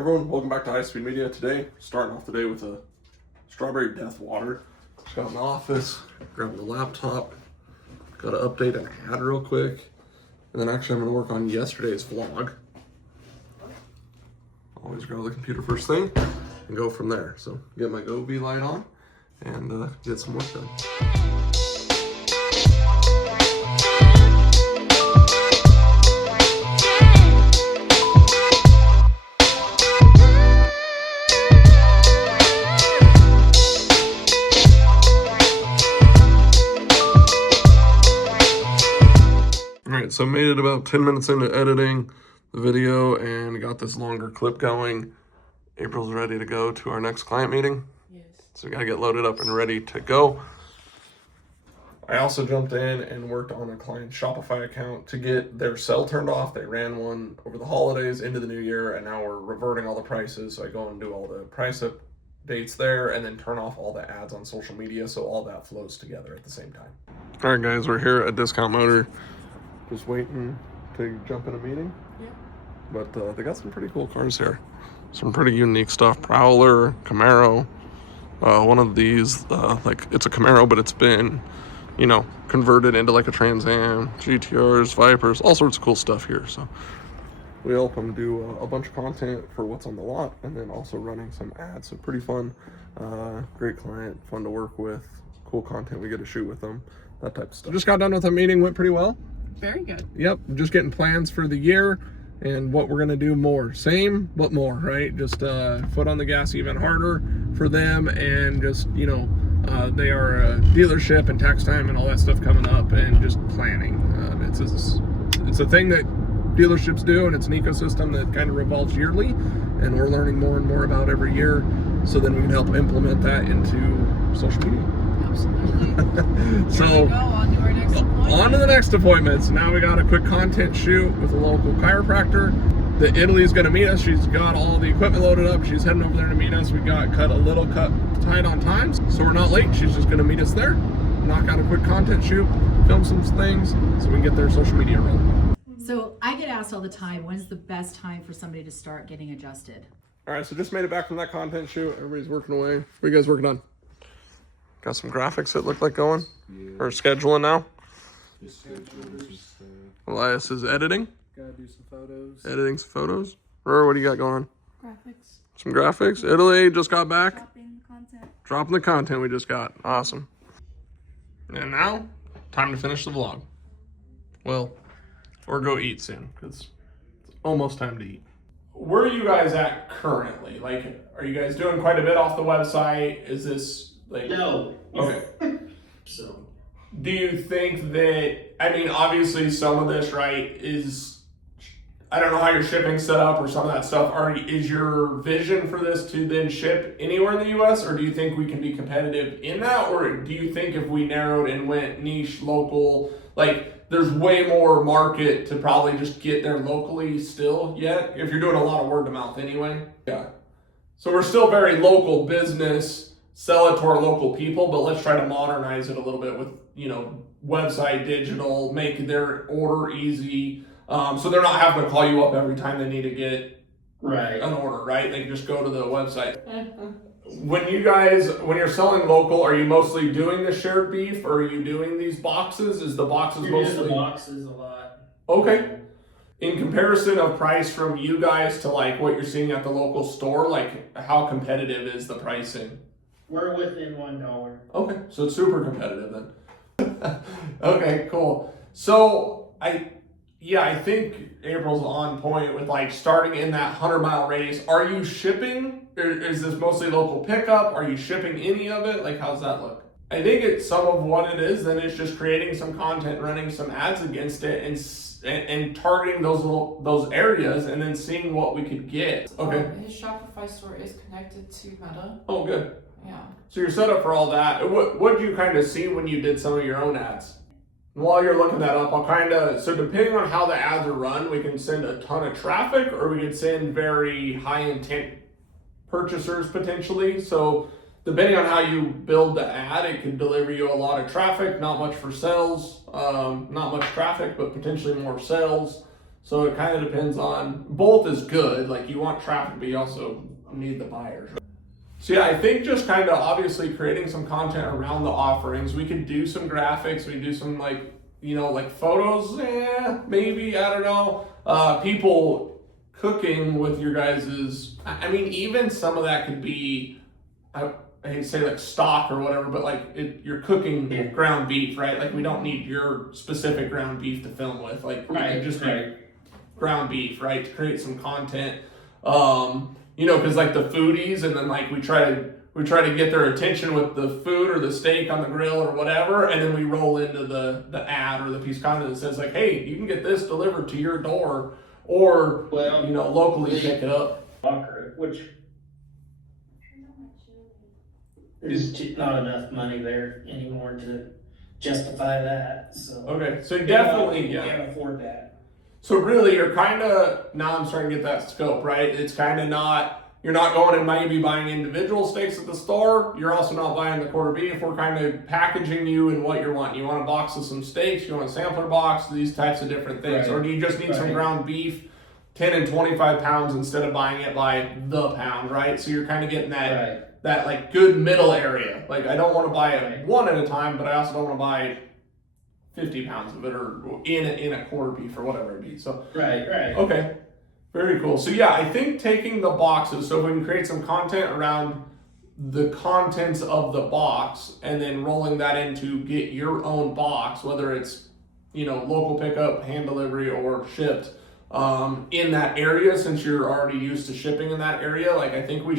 Everyone, welcome back to High Speed Media. Today, starting off the day with a strawberry death water. Just got in the office, grabbing the laptop, got to update an ad real quick, and then actually I'm going to work on yesterday's vlog. Always grab the computer first thing and go from there. So get my Go-V light on and get some work done. Alright, so made it about 10 minutes into editing the video and got this longer clip going. April's ready to go to our next client meeting. Yes. So we gotta get loaded up and ready to go. I also jumped in and worked on a client's Shopify account to get their sale turned off. They ran one over the holidays into the new year, and now we're reverting all the prices. So I go and do all the price updates there and then turn off all the ads on social media so all that flows together at the same time. All right, guys, we're here at Discount Motor. Just waiting to jump in a meeting. Yeah. But they got some pretty cool cars here. Some pretty unique stuff. Prowler, Camaro. One of these, like it's a Camaro, but it's been, you know, converted into like a Trans Am, GTRs, Vipers, all sorts of cool stuff here. So we help them do a bunch of content for what's on the lot and then also running some ads. So pretty fun. Great client, fun to work with, cool content we get to shoot with them, that type of stuff. Just got done with a meeting, went pretty well. Very good. Yep, just getting plans for the year and what we're gonna do more. Same, but more, right? Just foot on the gas even harder for them, and just, you know, they are a dealership and tax time and all that stuff coming up, and just planning. It's a thing that dealerships do, and it's an ecosystem that kind of revolves yearly, and we're learning more and more about every year, so then we can help implement that into social media. Absolutely. So Here we go, on to our next appointment. On to the next appointments. Now we got a quick content shoot with a local chiropractor. The Italy's gonna meet us. She's got all the equipment loaded up. She's heading over there to meet us. We got cut tight on times, so we're not late. She's just gonna meet us there, knock out a quick content shoot, film some things so we can get their social media rolling. So I get asked all the time, when's the best time for somebody to start getting adjusted? All right, so just made it back from that content shoot. Everybody's working away. What are you guys working on? Got some graphics that look like going? Yeah. Or scheduling now? Elias is editing. Gotta do some photos. Editing some photos. Rory, what do you got going on? Graphics. Some graphics. Italy just got back. Dropping content. Dropping the content we just got. Awesome. And now, time to finish the vlog. Well, or go eat soon, because it's almost time to eat. Where are you guys at currently? Like, are you guys doing quite a bit off the website? Is this like... No. Okay. So. Do you think that, I mean, obviously some of this, right, is, I don't know how your shipping's set up or some of that stuff. Is your vision for this to then ship anywhere in the U.S., or do you think we can be competitive in that? Or do you think if we narrowed and went niche, local, like there's way more market to probably just get there locally still yet, if you're doing a lot of word of mouth anyway? Yeah. So we're still very local business, sell it to our local people, but let's try to modernize it a little bit with, you know, website, digital, make their order easy. So they're not having to call you up every time they need to get an order, right? They can just go to the website. When you're selling local, are you mostly doing the shared beef, or are you doing these boxes? Is the boxes mostly? The boxes a lot. Okay. In comparison of price from you guys to like what you're seeing at the local store, like how competitive is the pricing? We're within $1. Okay, so it's super competitive then. Okay, cool. So I think April's on point with like starting in that 100-mile radius. Are you shipping? Or is this mostly local pickup? Are you shipping any of it? Like, how's that look? I think it's some of what it is. Then it's just creating some content, running some ads against it, and targeting those areas, and then seeing what we could get. Okay. His Shopify store is connected to Meta. Oh, good. Yeah. So you're set up for all that. What did you kind of see when you did some of your own ads? While you're looking that up, so depending on how the ads are run, we can send a ton of traffic, or we can send very high intent purchasers potentially. So depending on how you build the ad, it could deliver you a lot of traffic, not much for sales, not much traffic, but potentially more sales. So it kind of depends on, both is good. Like you want traffic, but you also need the buyers. So yeah, I think just kind of obviously creating some content around the offerings. We could do some graphics. We could do some like, you know, like photos, maybe, I don't know. People cooking with your guys's, I mean, even some of that could be, I hate to say like stock or whatever, but like you're cooking ground beef, right? Like we don't need your specific ground beef to film with. Like just ground beef, right? To create some content. You know, because like the foodies, and then like we try to get their attention with the food or the steak on the grill or whatever, and then we roll into the ad or the piece of content that says like, hey, you can get this delivered to your door, or you know, locally pick it up. Which there's not enough money there anymore to justify that. So Okay, so definitely, we can't afford that. So really, you're kind of, now I'm starting to get that scope, right? It's kind of not, you're not going and maybe buying individual steaks at the store. You're also not buying the quarter beef. We're kind of packaging you in what you're wanting. You want a box of some steaks, you want a sampler box, these types of different things. Or do you just need some ground beef, 10 and 25 pounds instead of buying it by the pound, right? So you're kind of getting that, that like good middle area. Like I don't want to buy it one at a time, but I also don't want to buy 50 pounds of it, or in a quarter beef or whatever it be. So okay, very cool. So yeah, I think taking the boxes, so if we can create some content around the contents of the box, and then rolling that into get your own box, whether it's, you know, local pickup, hand delivery, or shipped in that area, since you're already used to shipping in that area. Like I think we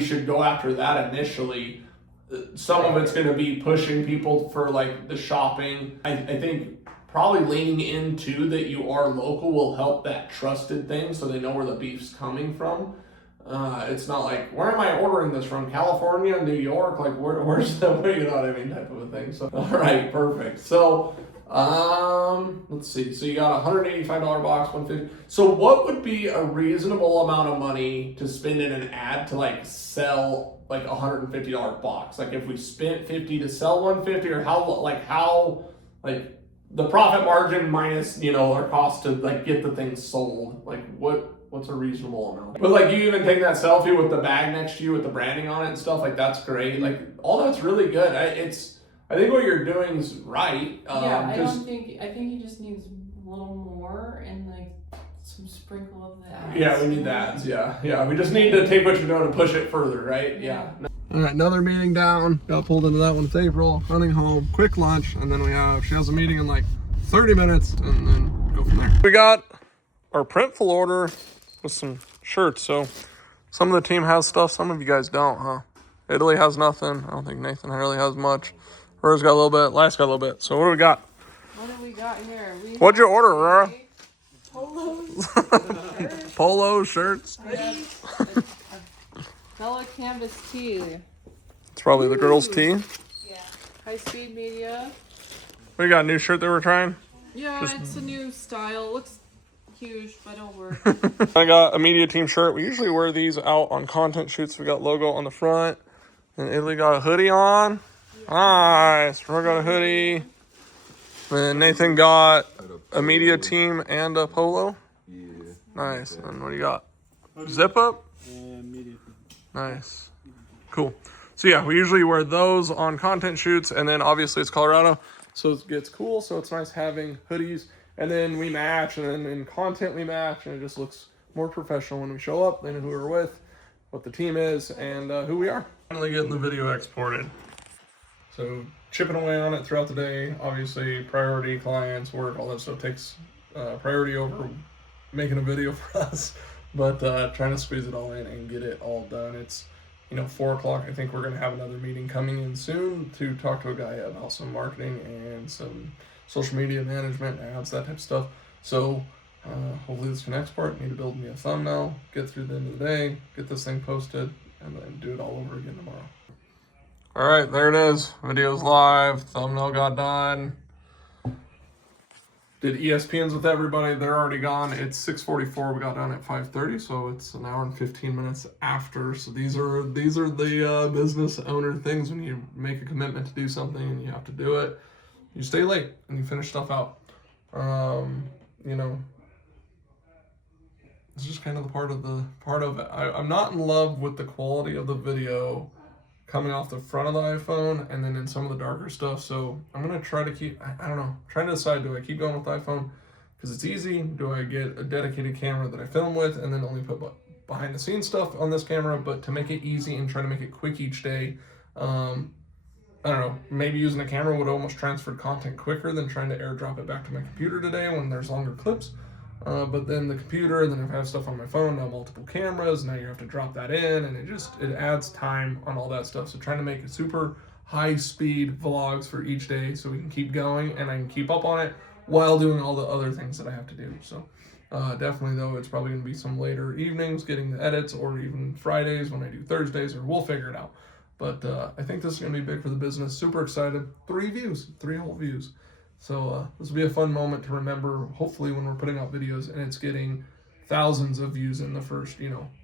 should go after that initially. Some of it's going to be pushing people for like the shopping. I think probably leaning into that you are local will help that trusted thing, so they know where the beef's coming from. It's not like, where am I ordering this from? California, New York? Like where's the, you know what I mean, type of a thing. So all right, perfect. So let's see. So you got a $185 box, $150. So what would be a reasonable amount of money to spend in an ad to like sell like $150 box? Like if we spent 50 to sell 150, or how the profit margin minus, you know, our cost to like get the thing sold, like what's a reasonable amount? But like you even take that selfie with the bag next to you with the branding on it and stuff, like that's great. Like all that's really good. I think what you're doing is right. I think he just needs a little more and like some sprinkle of the ads. Yeah, we need the ads. Yeah. We just need to take what you're doing and push it further, right? Yeah. All right, another meeting down. Got pulled into that one with April. Running home, quick lunch, and then she has a meeting in like 30 minutes, and then go from there. We got our printful order with some shirts. So some of the team has stuff, some of you guys don't, huh? Italy has nothing. I don't think Nathan really has much. Aurora got a little bit. Last got a little bit. So what do we got? What do we got here? What'd you order, Aurora? Polos. Polo shirts. Bella Canvas tee. It's probably the girls' tee. Yeah. High speed media. We got a new shirt that we're trying. Yeah, it's a new style. It looks huge, but it'll work. I got a media team shirt. We usually wear these out on content shoots. We got logo on the front. And Italy got a hoodie on. Nice. We got a hoodie. And Nathan got a media team and a polo. Yeah. Nice. And what do you got? Zip up? Media. Nice. Cool. So yeah, we usually wear those on content shoots, and then obviously it's Colorado, so it gets cool. So it's nice having hoodies, and then we match, and then in content we match, and it just looks more professional when we show up. They know who we're with, what the team is, and who we are. Finally getting the video exported. So chipping away on it throughout the day. Obviously, priority, clients, work, all that stuff takes priority over making a video for us. But trying to squeeze it all in and get it all done. It's, 4 o'clock. I think we're going to have another meeting coming in soon to talk to a guy about some marketing and some social media management, ads, that type of stuff. So hopefully this can export. Need to build me a thumbnail, get through the end of the day, get this thing posted, and then do it all over again tomorrow. All right, there it is. Video's live. Thumbnail got done. Did ESPNs with everybody. They're already gone. It's 6:44. We got done at 5:30, so it's an hour and 15 minutes after. So these are the business owner things when you make a commitment to do something and you have to do it. You stay late and you finish stuff out. it's just kind of the part of it. I'm not in love with the quality of the video coming off the front of the iPhone and then in some of the darker stuff. So I'm gonna try to keep, I don't know, trying to decide, do I keep going with the iPhone because it's easy? Do I get a dedicated camera that I film with and then only put behind the scenes stuff on this camera, but to make it easy and try to make it quick each day? I don't know, maybe using a camera would almost transfer content quicker than trying to airdrop it back to my computer today when there's longer clips. But then the computer, and then if I have stuff on my phone, now multiple cameras, now you have to drop that in, and it adds time on all that stuff. So trying to make it super high speed vlogs for each day so we can keep going and I can keep up on it while doing all the other things that I have to do. So definitely though, it's probably gonna be some later evenings getting the edits, or even Fridays when I do Thursdays, or we'll figure it out. But I think this is gonna be big for the business. Super excited. 3 views, 3 whole views. So this will be a fun moment to remember, hopefully, when we're putting out videos and it's getting thousands of views in the first,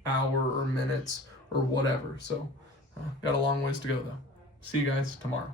hour or minutes or whatever. So got a long ways to go though. See you guys tomorrow.